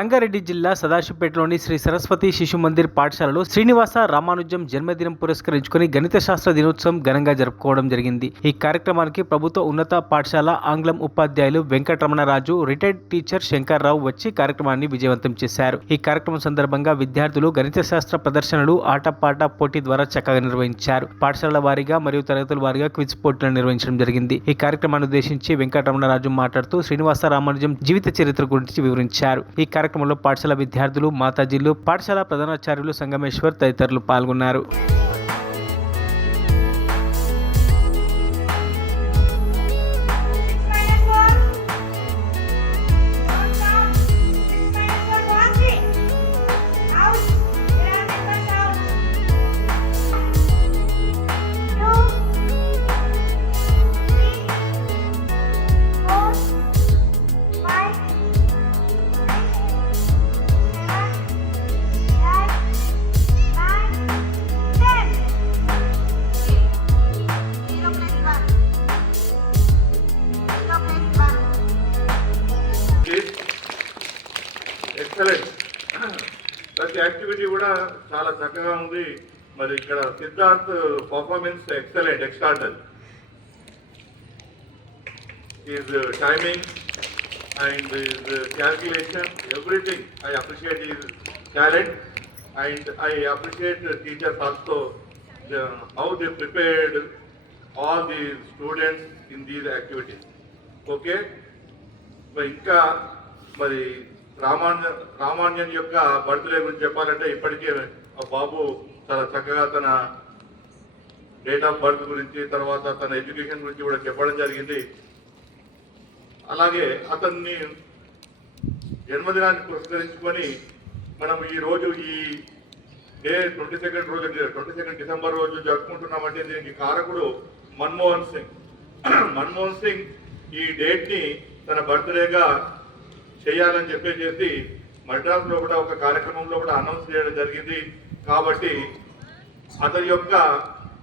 సంగారెడ్డి జిల్లా సదాశివపేటలోని శ్రీ సరస్వతి శిశు మందిర్ పాఠశాలలో శ్రీనివాస రామానుజం జన్మదినం పురస్కరించుకుని గణిత శాస్త్ర దినోత్సవం ఘనంగా జరుపుకోవడం జరిగింది. ఈ కార్యక్రమానికి ప్రభుత్వ ఉన్నత పాఠశాల ఆంగ్లం ఉపాధ్యాయులు వెంకటరమణరాజు, రిటైర్డ్ టీచర్ శంకర్రావు వచ్చి కార్యక్రమాన్ని విజయవంతం చేశారు. ఈ కార్యక్రమం సందర్భంగా విద్యార్థులు గణిత శాస్త్ర ప్రదర్శనలు, ఆటపాట పోటీ ద్వారా చక్కగా నిర్వహించారు. పాఠశాలల వారీగా మరియు తరగతుల వారీగా క్విజ్ పోటీలను నిర్వహించడం జరిగింది. ఈ కార్యక్రమాన్ని ఉద్దేశించి వెంకటరమణరాజు మాట్లాడుతూ శ్రీనివాస రామానుజం జీవిత చరిత్ర గురించి వివరించారు. ఈ కార్యక్రమంలో పాఠశాల విద్యార్థులు, మాతాజీలు, పాఠశాల ప్రధానాచార్యులు సంగమేశ్వర్ తదితరులు పాల్గొన్నారు. ఎక్సలెంట్. ప్రతి యాక్టివిటీ కూడా చాలా చక్కగా ఉంది. మరి ఇక్కడ Siddharth performance excellent, extraordinary. His timing and his calculation, everything. I appreciate his talent and I appreciate teachers also how they prepared all the students in these activities. Okay, మరి ఇంకా మరి రామాన్యన్ యొక్క బర్త్డే గురించి చెప్పాలంటే ఇప్పటికే బాబు చాలా చక్కగా తన డేట్ ఆఫ్ బర్త్ గురించి, తర్వాత తన ఎడ్యుకేషన్ గురించి కూడా చెప్పడం జరిగింది. అలాగే అతన్ని జన్మదినాన్ని పురస్కరించుకొని మనం ఈ రోజు ఈ డే 22 డిసెంబర్ రోజు జరుపుకుంటున్నామంటే దీనికి కారకుడు మన్మోహన్ సింగ్. మన్మోహన్ సింగ్ ఈ డేట్ని తన బర్త్డేగా చేయాలని చెప్పేసి మద్రాసులో కూడా ఒక కార్యక్రమంలో కూడా అనౌన్స్ చేయడం జరిగింది. కాబట్టి అతని యొక్క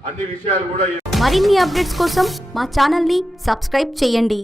అన్ని విషయాలు కూడా మరిన్ని అప్డేట్స్ కోసం మా ఛానల్ని సబ్స్క్రైబ్ చేయండి.